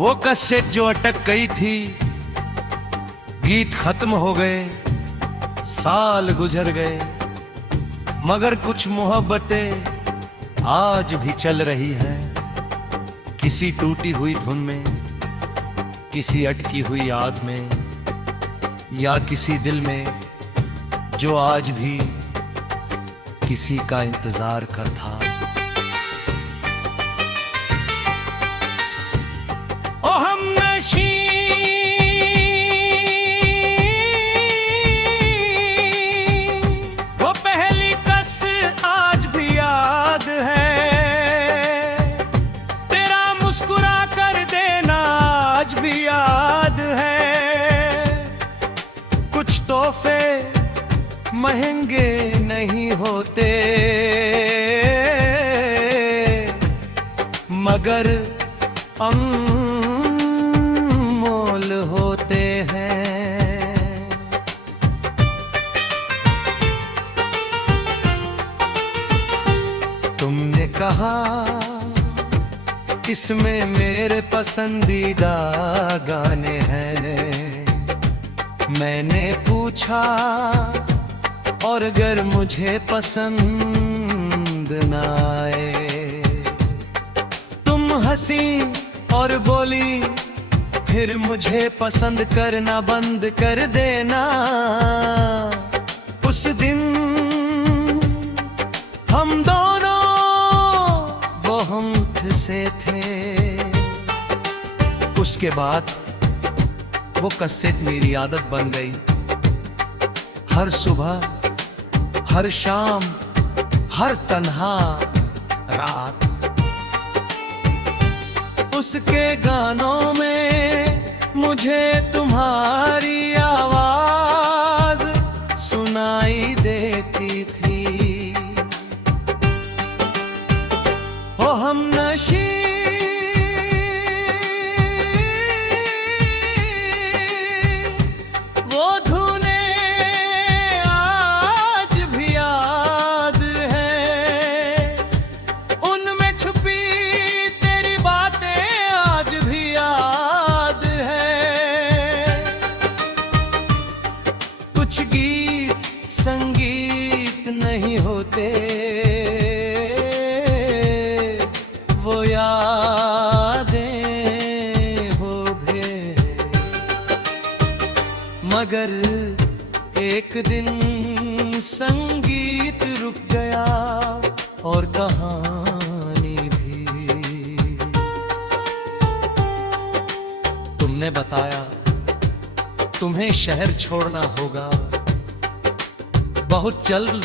वो कैसेट जो अटक गई थी, गीत खत्म हो गए, साल गुजर गए, मगर कुछ मोहब्बतें आज भी चल रही हैं, किसी टूटी हुई धुन में, किसी अटकी हुई याद में, या किसी दिल में जो आज भी किसी का इंतजार करता। ओ हमनशी वो पहली कस आज भी याद है, तेरा मुस्कुरा कर देना आज भी याद है। कुछ तोहफे महंगे नहीं होते, मगर अनमोल होते हैं। तुमने कहा इसमें मेरे पसंदीदा गाने हैं, मैंने पूछा और अगर मुझे पसंद न आए, तुम हंसी और बोली फिर मुझे पसंद करना बंद कर देना। उस दिन हम दोनों वो हम से थे। उसके बाद वो कैसेट मेरी आदत बन गई, हर सुबह, हर शाम, हर तन्हा रात उसके गानों में मुझे तुम्हारी आवाज सुनाई देती थी। ओ हमनशी वो धुने कुछ गीत संगीत नहीं होते, वो यादें हो भे। मगर एक दिन संगीत रुक गया और कहानी भी। तुमने बताया तुम्हें शहर छोड़ना होगा, बहुत जल्द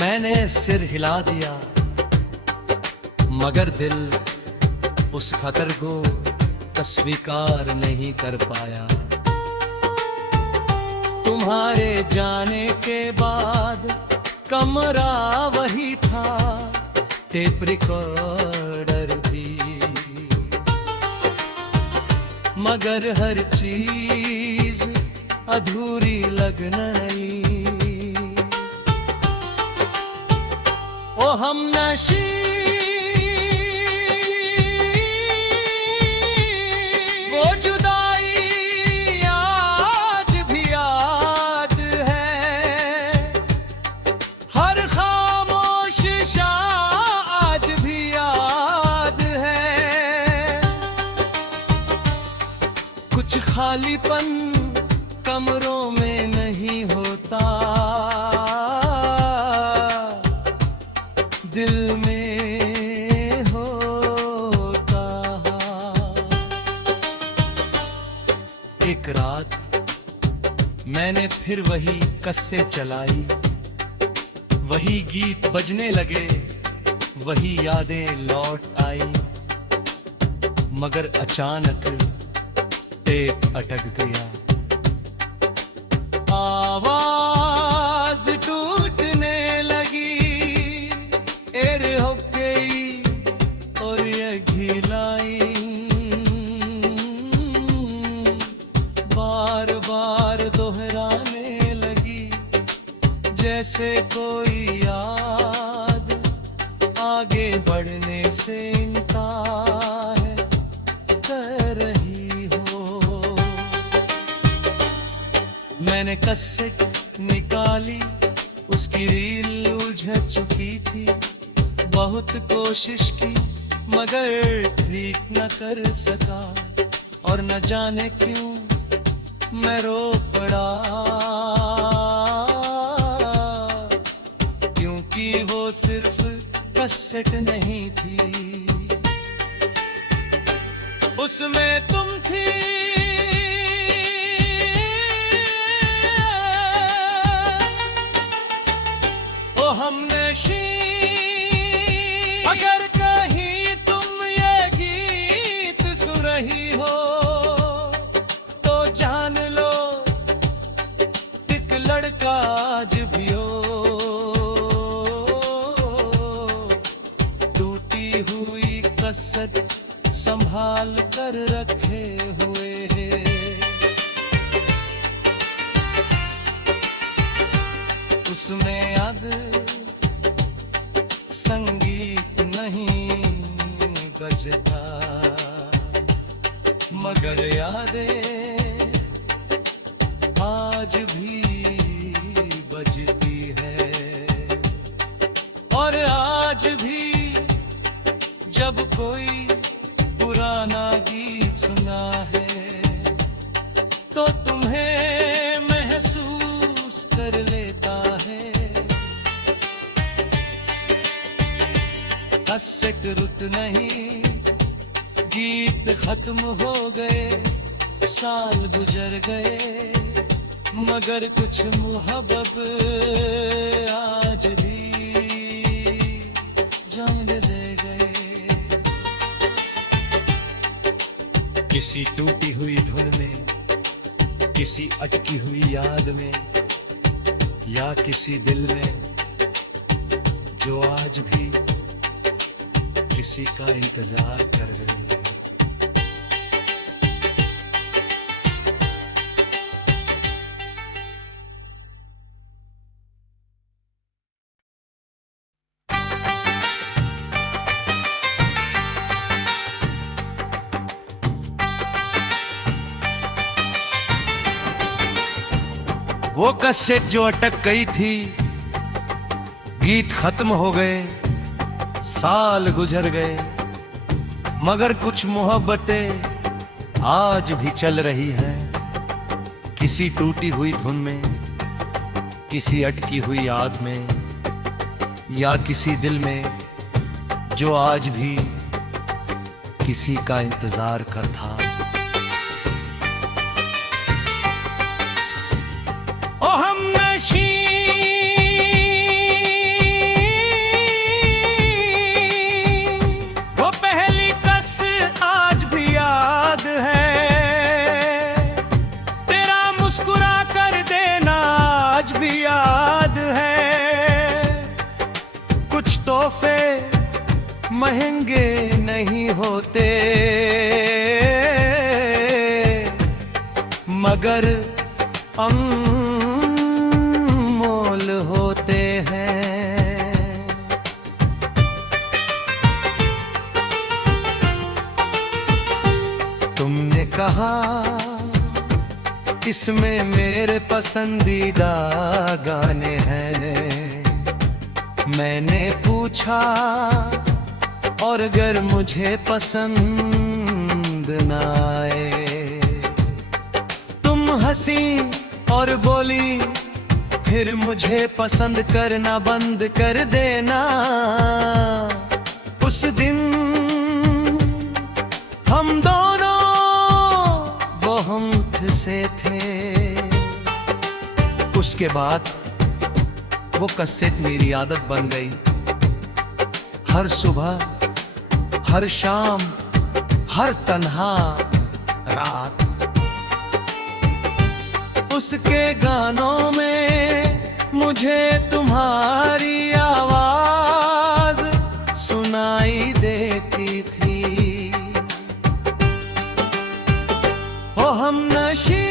मैंने सिर हिला दिया, मगर दिल उस खतर को स्वीकार नहीं कर पाया। तुम्हारे जाने के बाद कमरा वही था, टेप रिकॉर्डर भी, मगर हर चीज अधूरी लगने। ओ हमनशी वो जुदाई आज भी याद है, हर खामोश शाम आज भी याद है। कुछ खालीपन कमरों में नहीं होता, दिल में होता। एक रात मैंने फिर वही कैसेट चलाई, वही गीत बजने लगे, वही यादें लौट आई, मगर अचानक टेप अटक गया। आवाज टूटने लगी, एर हो गई और ये घिलाई, बार बार दोहराने लगी, जैसे कोई याद आगे बढ़ने से इनकार है मैंने कैसेट निकाली, उसकी रील उलझ चुकी थी। बहुत कोशिश की मगर ठीक न कर सका, और न जाने क्यों मैं रो पड़ा, क्योंकि वो सिर्फ कैसेट नहीं थी, उसमें तुम थी। ओ हमनशी, अगर कहीं तुम ये गीत सुन रही हो तो जान लो, एक लड़का आज भी हो, टूटी हुई कैसेट संभाल कर रखे हुए है। उसमें अब संगीत नहीं बजता, मगर यादें आज भी बजती है। और आज भी जब कोई पुराना गीत सुना है तो तुम्हें महसूस कर लेता है। कैसेट रुत नहीं, गीत खत्म हो गए, साल गुजर गए, मगर कुछ मोहब्बत आज भी जम गए। किसी टूटी हुई धुन में, किसी अटकी हुई याद में, या किसी दिल में जो आज भी किसी का इंतजार कर रही है। वो कैसेट जो अटक गई थी, गीत खत्म हो गए, साल गुजर गए, मगर कुछ मोहब्बतें आज भी चल रही हैं। किसी टूटी हुई धुन में, किसी अटकी हुई याद में, या किसी दिल में जो आज भी किसी का इंतजार कर था। महंगे नहीं होते मगर अनमोल होते हैं। तुमने कहा इसमें मेरे पसंदीदा गाने हैं, मैंने पूछा और अगर मुझे पसंद न आए, तुम हंसी और बोली फिर मुझे पसंद करना बंद कर देना। उस दिन हम दोनों वो हम से थे। उसके बाद वो कैसेट मेरी आदत बन गई। हर सुबह, हर शाम, हर तन्हा रात उसके गानों में मुझे तुम्हारी आवाज सुनाई देती थी। ओ हमनशी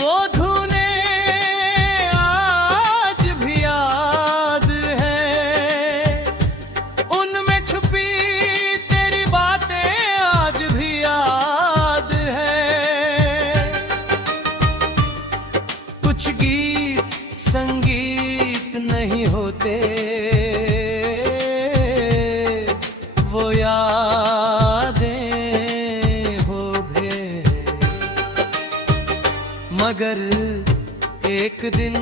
वो धुने आज भी याद है, उनमें छुपी तेरी बातें आज यादें हो गए, मगर एक दिन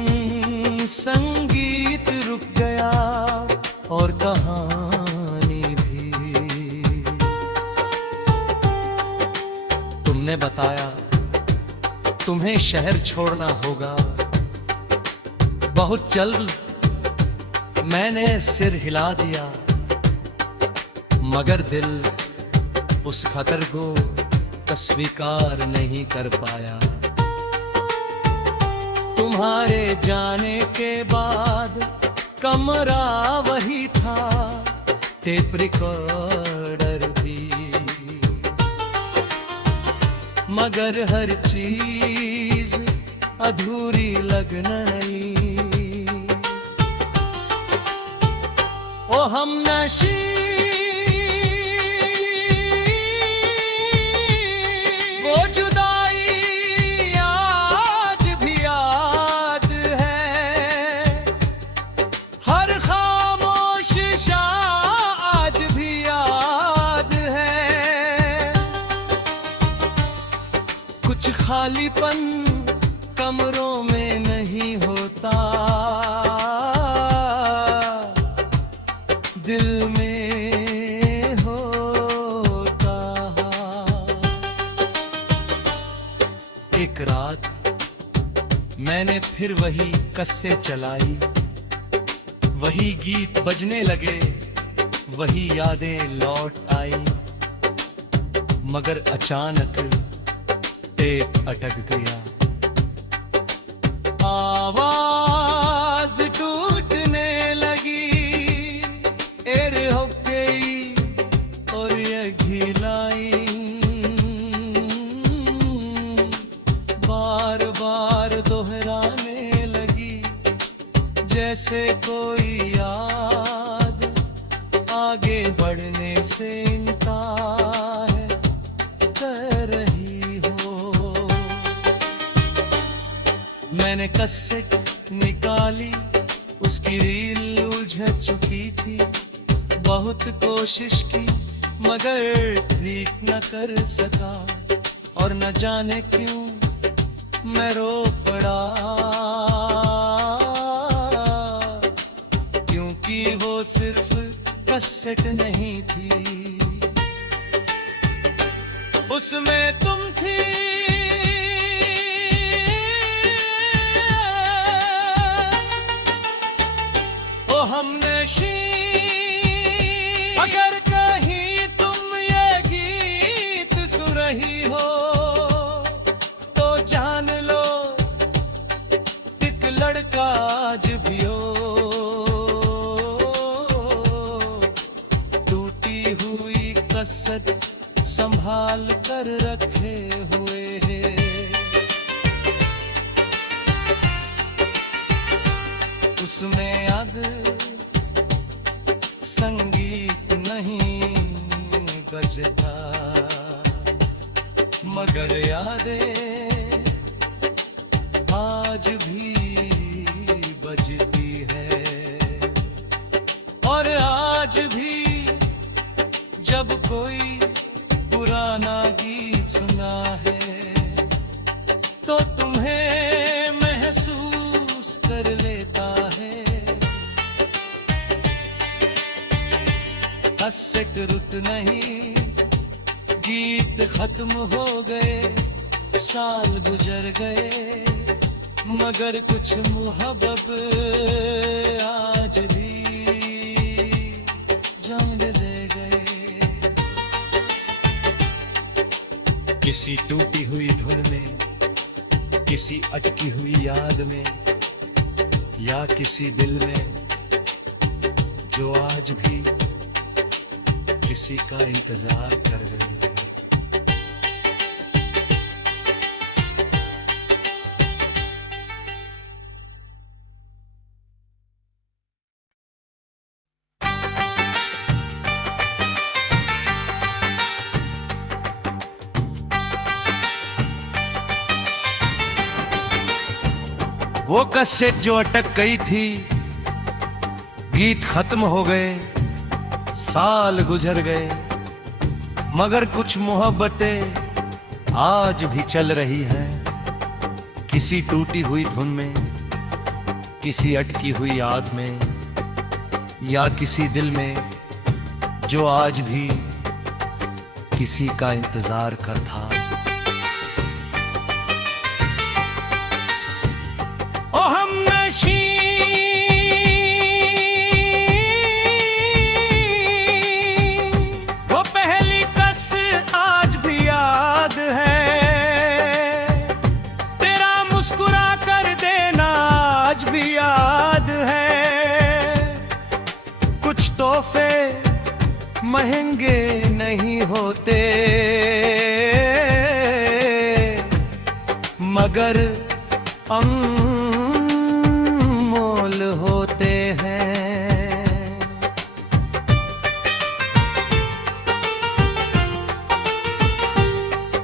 संगीत रुक गया और कहानी भी। तुमने बताया तुम्हें शहर छोड़ना होगा, बहुत जल्द मैंने सिर हिला दिया, मगर दिल उस खतर को तस्वीकार नहीं कर पाया। तुम्हारे जाने के बाद कमरा वही था, टेप रिकॉर्डर भी, मगर हर चीज अधूरी लगने। ओ हमनशी वो जुदाई आज भी याद है, हर खामोश शाह आज भी याद है। कुछ खालीपन कमरों में नहीं होता, दिल में होता। एक रात मैंने फिर वही कस्से चलाई, वही गीत बजने लगे, वही यादें लौट आई, मगर अचानक टेप अटक गया। आवाज टूटने लगी, एर हो गई और ये घिलाई, बार बार दोहराने लगी, जैसे कोई याद आगे बढ़ने से इनकार कर रही हो। मैंने कैसेट निकाली, उसकी रील उलझ चुकी थी, बहुत कोशिश की मगर ठीक न कर सका, और न जाने क्यों मैं रो पड़ा, क्योंकि वो सिर्फ कैसेट नहीं थी, उसमें तुम थी। ओ हमनशी अगर कहीं तुम ये गीत सुन रही हो, तो जान लो एक लड़का आज भी हो, टूटी हुई कसत संभाल कर रखे हुए है। उसमें अब संगीत नहीं बजता, मगर यादें आज भी बजती है। और आज भी जब कोई पुराना गीत सुना है, तो तुम्हें महसूस कर लेता है। कैसेट रुत नहीं, गीत खत्म हो गए, साल गुजर गए, मगर कुछ मोहब्बत आज भी जम गए। किसी टूटी हुई धुन में, किसी अटकी हुई याद में, या किसी दिल में जो आज भी किसी का इंतजार कर रहे हैं। वो कैसेट जो अटक गई थी, गीत खत्म हो गए, साल गुजर गए, मगर कुछ मोहब्बतें आज भी चल रही हैं, किसी टूटी हुई धुन में, किसी अटकी हुई याद में, या किसी दिल में जो आज भी किसी का इंतजार करता। ओ हमनशी वो पहली कस आज भी याद है, तेरा मुस्कुरा कर देना आज भी याद है। कुछ तोहफे महंगे नहीं होते मगर अनमोल होते हैं।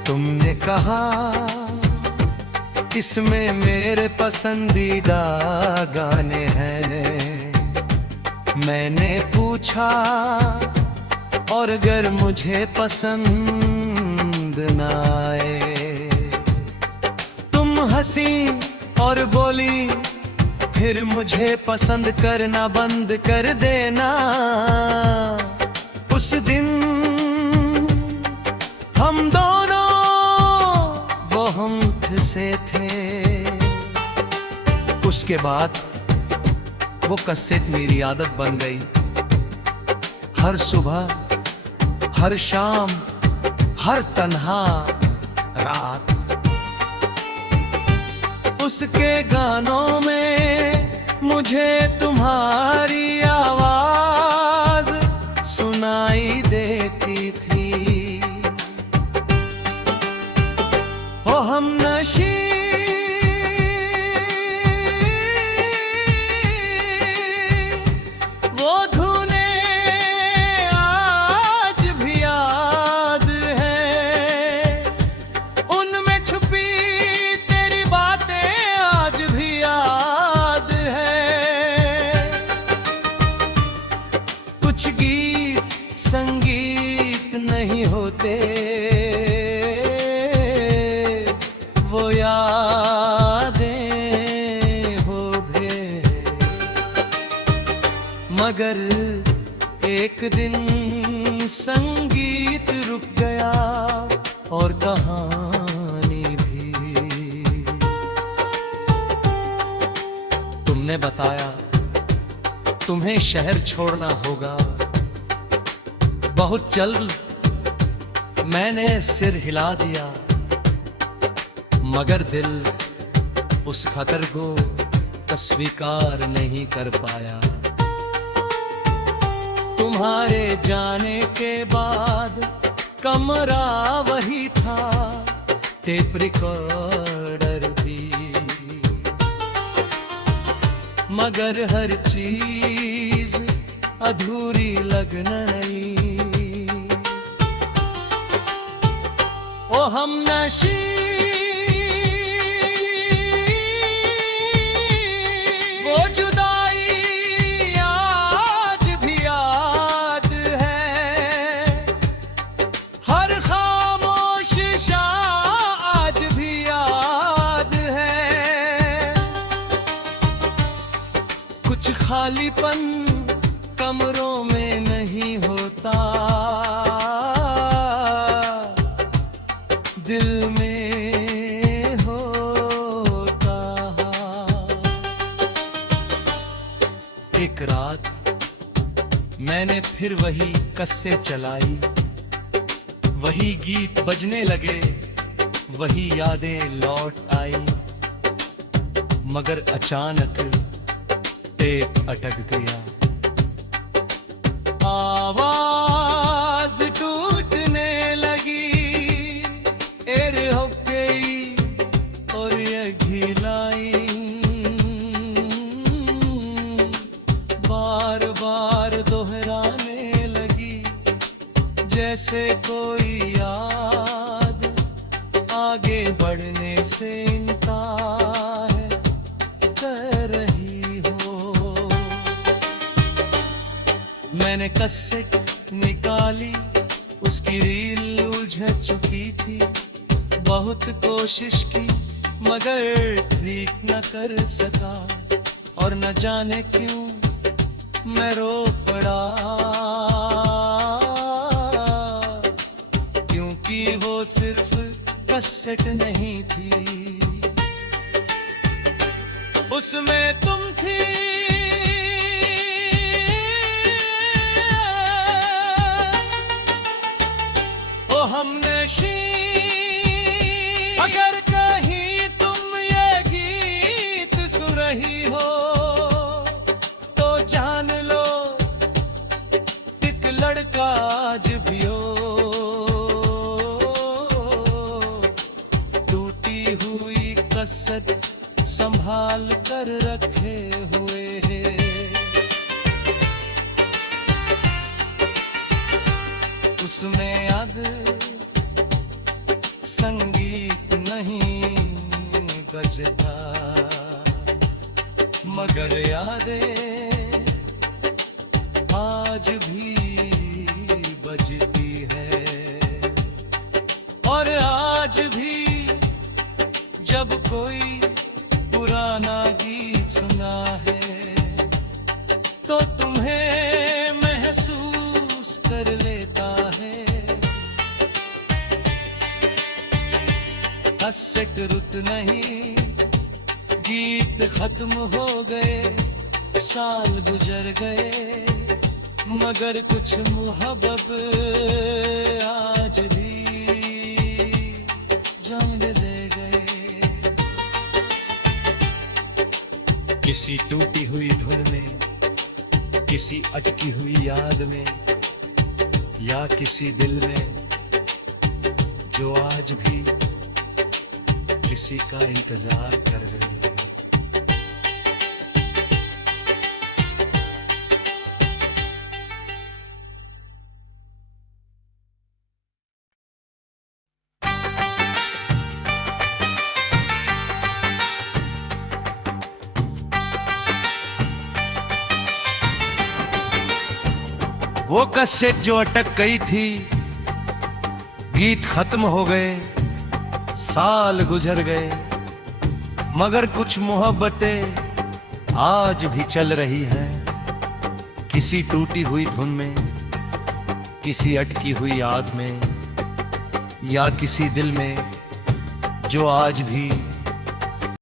तुमने कहा इसमें मेरे पसंदीदा गाने हैं, मैंने पूछा और अगर मुझे पसंद न आए, तुम हंसी और बोली फिर मुझे पसंद करना बंद कर देना। उस दिन हम दोनों बहुत से थे। उसके बाद वो कैसेट मेरी आदत बन गई, हर सुबह हर शाम हर तन्हा रात उसके गानों में मुझे तुम्हारी आवाज सुनाई देती थी। ओ हमनशी वो धुने आज भी याद है, उनमें छुपी तेरी बातें आज भी याद है। कुछ गीत संगीत नहीं होते, वो यादें हो गए। मगर एक दिन संगीत रुक गया और कहानी भी। तुमने बताया तुम्हें शहर छोड़ना होगा, बहुत जल्द मैंने सिर हिला दिया, मगर दिल उस खतर को स्वीकार नहीं कर पाया। तुम्हारे जाने के बाद कमरा वही था, टेप रिकॉर्डर भी, मगर हर चीज अधूरी लगने लगी। ओ हमनशी वो जुदाई आज भी याद है, हर खामोश शाम आज भी याद है। कुछ खालीपन कमरों में नहीं होता, दिल में होता। एक रात मैंने फिर वही कस्से चलाई, वही गीत बजने लगे, वही यादें लौट आई, मगर अचानक टेप अटक गया। आवाज टूटने लगी, एर हो गई और ये घिलाई, बार बार दोहराने लगी, जैसे कोई याद आगे बढ़ने से इनकार कर रही हो। मैंने कैसेट निकाली, उसकी रील उलझ चुकी थी, बहुत कोशिश की मगर ठीक न कर सका। और न जाने क्यों मैं रो पड़ा, क्योंकि वो सिर्फ कैसेट नहीं थी, उसमें तुम थी। ओ हमनशी, अगर कहीं तुम ये गीत सुन रही हो तो जान लो एक लड़का आज भी हो, टूटी हुई कसत संभाल कर रखे हुए है। उसमें अब संगीत नहीं बजता, मगर यादें आज भी बजती है। और आज भी जब कोई पुराना गीत सुना है तो तुम्हें महसूस कर लेता है। कैसेट रुत नहीं, गीत खत्म हो गए, साल गुजर गए, मगर कुछ मोहब्बत आज भी जंग दे गए। किसी टूटी हुई धुन में, किसी अटकी हुई याद में, या किसी दिल में जो आज भी किसी का इंतजार कर रहे हैं। वो कैसेट जो अटक गई थी, गीत खत्म हो गए, साल गुजर गए, मगर कुछ मोहब्बतें आज भी चल रही हैं। किसी टूटी हुई धुन में, किसी अटकी हुई याद में, या किसी दिल में जो आज भी